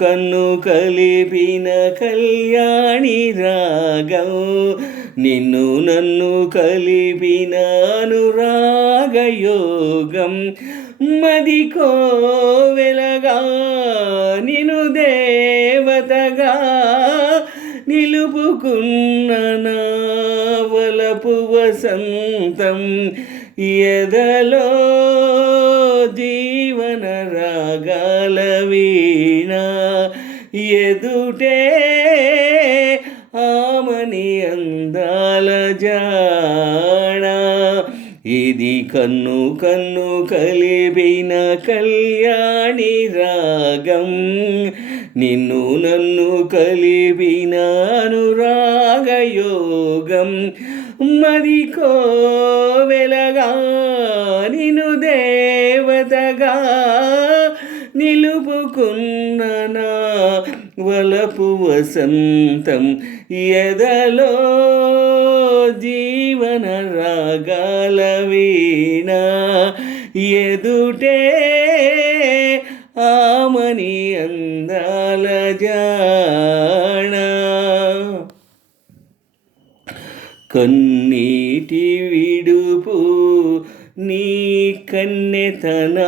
కన్ను కలిపిన కళ్యాణి రాగం, నిన్ను నన్ను కలిపిన అనురాగయోగం. మది కోవెలగా నిను దేవతగా నిలుపుకున్న నా వలపు వసంతం, ఎదలో జీవన రాగాల వీణ, ఎదుటే ఆమని అందాల జాణ. ఇది కన్ను కన్ను కలిపిన కళ్యాణి రాగం, నిన్ను నన్ను కలిపిన అనురాగయోగం. మది కోవెలగా నిను దేవతగా నిలుపుకున్న నా వలపు వసంతం, ఎదలో జీవన రాగాల వీణ, ఎదుటే ఆమని అందాల జాణ. కన్నీటి విడుపు నీ కన్నెతనానికి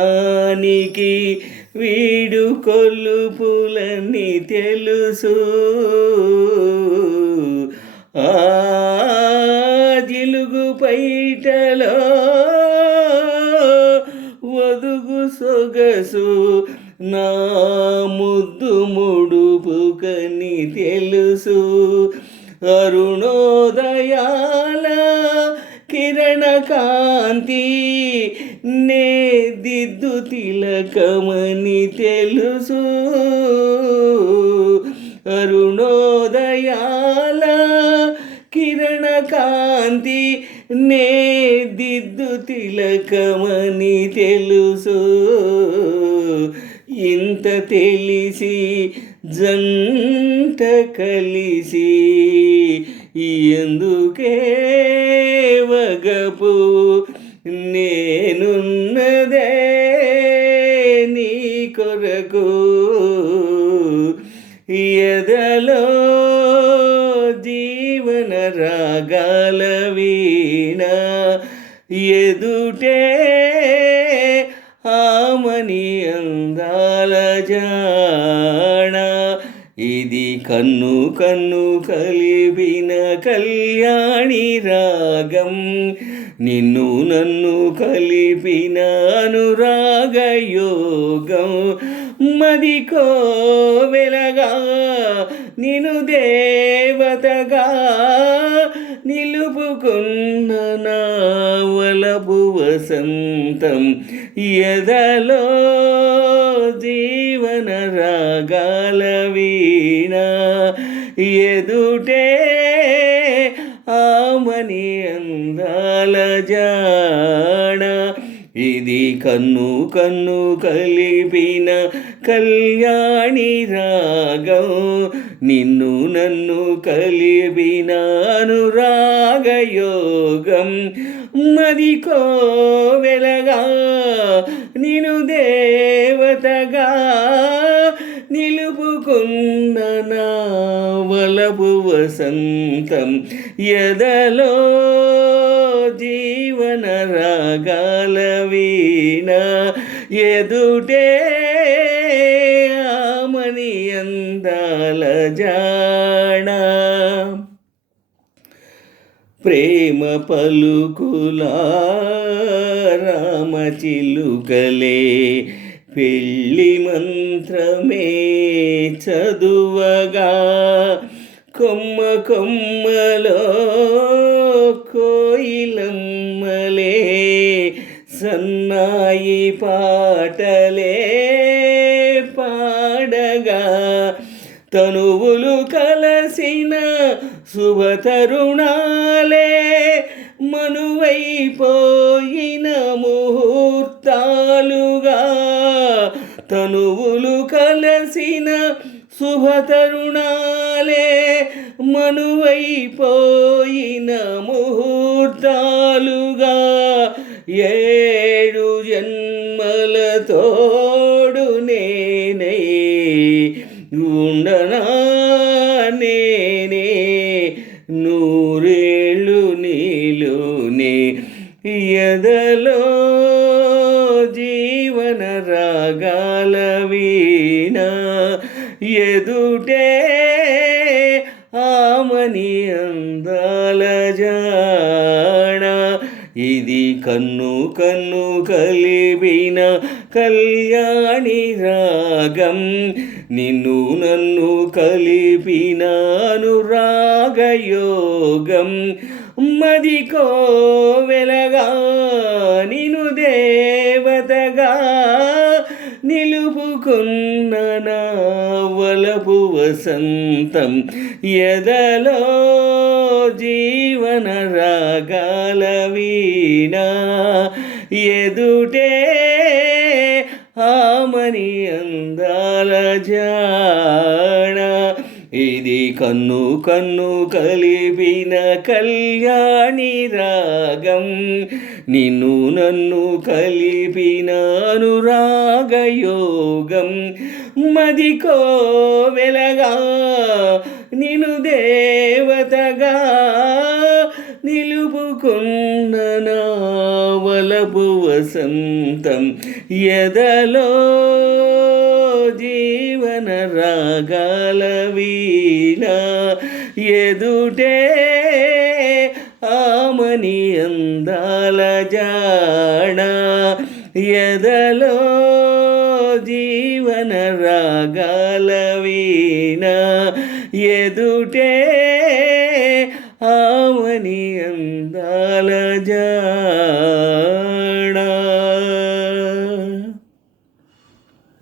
వీడుకొలుపులని తెలుసు. ఆ జిలుగు పైటలో వదుగు సొగసు నా ముద్దు ముడుపు కని తెలుసు. అరుణోదయాల కిరణ కాంతి నే దిద్దు తిలకమని తెలుసు. అరుణోదయాల కిరణ కాంతి నే దిద్దు తిలకమని తెలుసు. ఇంత తెలిసి జంట కలిసి ఎందుకే వగపు, నేనున్నదే నీ కొరకు, ఎదలో జీవన రాగాల వీణ, ఎదుటే ఆమని అందాల జాణ. ఇది కన్ను కన్ను కలిపిన కళ్యాణి రాగం, నిన్ను నన్ను కలిపిన అనురాగయోగం. మది కోవెలగా నిను దేవతగా నిలుపుకున్న నా వలపు వసంతం, ఎదలో జీవన రాగాల వీణ, ఎదుటే ఆమని అందాల జాణ. ఇది కన్ను కన్ను కలిపిన కళ్యాణి రాగం, నిన్ను నన్ను కలిపిన అనురాగయోగం. మది కోవెలగా నిను దేవతగా నిలుపుకున్న నా వలపు వసంతం, ఎదలో జీవన రాగాల వీణ, ఎదుటే ఆమని అందాల జాణ. ప్రేమ పలుకులా రామచిలుకలే పెళ్ళి మంత్రమే చదువగా, కొమ్మ కొమ్మలో కోయిలమ్మలే సన్నాయి పాటలే పాడగా, తనువులు కలసిన శుభతరుణాలే మనువైపోయిన ముహూర్తాలుగా, తనువులు కలసిన శుభతరుణాలే మనువైపోయిన ముహూర్తాలుగా, ఏడు జన్మల తోడు నేనై ఉండనా నేనే నూరేళ్ళు నీలోనే ఎదలో జీవన రాగాల వీణ ఎదుటే ఆమని అందాల జాణ ఇది కన్ను కన్ను కలిపిన కళ్యాణి రాగం నిన్ను నన్ను కలిపిన అనురాగయోగం మదికో వెలగా నిను దేవతగా నిలుపుకున్న నా వలపు వసంతం ఎదలో జీవన రాగాల వీణ ఎదుటే ఆమని అందాల జాణ ఇది కన్ను కన్ను కలిపిన కళ్యాణి రాగం నిన్ను నన్ను కలిపిన అనురాగయోగం మదికో వెలగా నిను దేవతగా నిలుపుకున్న నా వలపు వసంతం ఎదలో జీవన రాగాల వీణ ఎదుటే ఆమని అందాల జాణ ఎదలో జీవన రాగాల వీణ ఎదుటే ఆమని అందాల